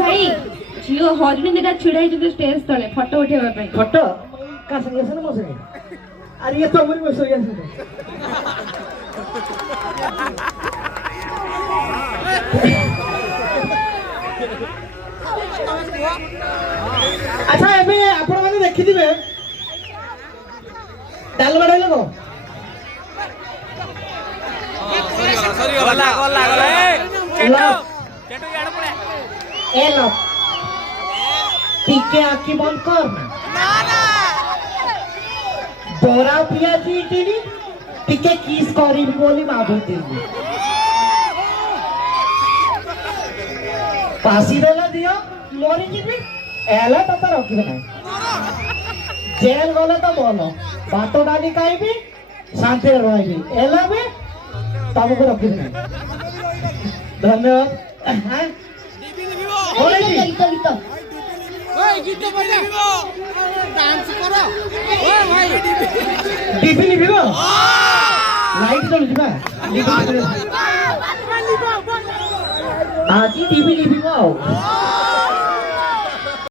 ଭାଇ ଝିଅ ହରିଣୀ ଦିଟା ଛିଡା ହେଇଛନ୍ତି ଷ୍ଟେଜ ତଳେ ଫଟୋ ଉଠେଇବା ପାଇଁ। ଫଟୋ କା ସାଙ୍ଗେ ଆସେ ନା ମୋ ସାଙ୍ଗେ? ଆରେ ଇଏ ତମରି ବସ ଆସେ। ଆଚ୍ଛା ଏବେ ଆପଣ ମାନେ ଦେଖିଥିବେ ଡାଲମା ଡାଇଲଗ ଟିକେ ଆଖି ବନ୍ଦ କର ନା ବରା ପିଆଜି ଇଟିଲି ଟିକେ କିସ୍ କରିବି ବୋଲି ଭାବୁଥିଲି ପାସି ଦେଲା ଦିଅ ମରିଯିବି ଏଲା ତତେ ରଖିବେ ନାହିଁ ଜେଲ ଗଲେ ତ ଭଲ ଭାତ ଡାଲି ଖାଇବି ଶାନ୍ତିରେ ରହିବି ଏଲା ବି ତମକୁ ରଖିବି ନାହିଁ ଧନ୍ୟବାଦ ডিপি নিবিব লাইট চলুছি বা আজি ডিপি নিবিব